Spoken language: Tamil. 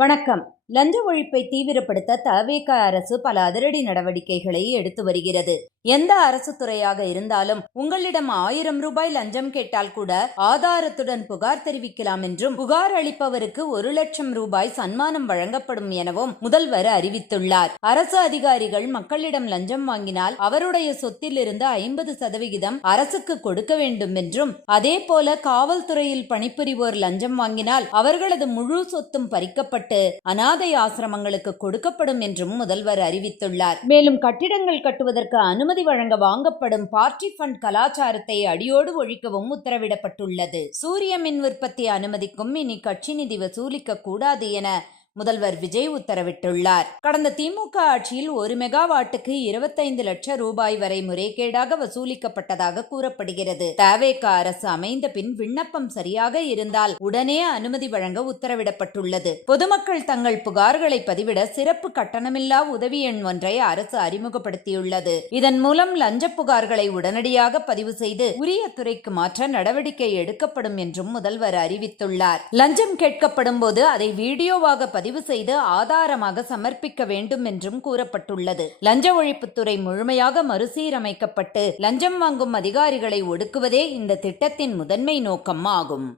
வணக்கம். லஞ்ச ஒழிப்பை தீவிரப்படுத்த தவேக அரசு பல அதிரடி நடவடிக்கைகளை எடுத்து வருகிறது. எந்த அரசு துறையாக இருந்தாலும் உங்களிடம் 1000 ரூபாய் லஞ்சம் கேட்டால் கூட ஆதாரத்துடன் புகார் தெரிவிக்கலாம் என்றும், புகார் அளிப்பவருக்கு 1 லட்சம் ரூபாய் சன்மானம் வழங்கப்படும் எனவும் முதல்வர் அறிவித்துள்ளார். அரசு அதிகாரிகள் மக்களிடம் லஞ்சம் வாங்கினால் அவருடைய சொத்தில் இருந்து 50% அரசுக்கு கொடுக்க வேண்டும் என்றும், அதே போல காவல்துறையில் பணிபுரிவோர் லஞ்சம் வாங்கினால் அவர்களது முழு சொத்தும் பறிக்கப்பட்டு அநாதை ஆசிரமங்களுக்கு கொடுக்கப்படும் என்றும் முதல்வர் அறிவித்துள்ளார். மேலும் கட்டிடங்கள் கட்டுவதற்கு அனுமதி வழங்க வாங்கப்படும் பார்ட்டி ஃபண்ட் கலாச்சாரத்தை அடியோடு ஒழிக்கவும் உத்தரவிடப்பட்டுள்ளது. சூரிய மின் உற்பத்தி அனுமதிக்கும் இனி கட்சி நிதி வசூலிக்க கூடாது என முதல்வர் விஜய் உத்தரவிட்டுள்ளார். கடந்த திமுக ஆட்சியில் 1 மெகாவாட்டுக்கு 25 லட்சம் ரூபாய் வரை முறைகேடாக வசூலிக்கப்பட்டதாக கூறப்படுகிறது. தவேக அரசு அமைந்த பின் விண்ணப்பம் சரியாக இருந்தால் உடனே அனுமதி வழங்க உத்தரவிடப்பட்டுள்ளது. பொதுமக்கள் தங்கள் புகார்களை பதிவிட சிறப்பு கட்டணமில்லா உதவி எண் ஒன்றை அரசு அறிமுகப்படுத்தியுள்ளது. இதன் மூலம் லஞ்ச புகார்களை உடனடியாக பதிவு செய்து உரிய துறைக்கு மாற்ற நடவடிக்கை எடுக்கப்படும் என்றும் முதல்வர் அறிவித்துள்ளார். லஞ்சம் கேட்கப்படும் போது அதை வீடியோவாக பதிவு செய்து ஆதாரமாக சமர்ப்பிக்க வேண்டும் என்றும் கூறப்பட்டுள்ளது. லஞ்ச ஒழிப்புத்துறை முழுமையாக மறுசீரமைக்கப்பட்டு லஞ்சம் வாங்கும் அதிகாரிகளை ஒடுக்குவதே இந்த திட்டத்தின் முதன்மை நோக்கம் ஆகும்.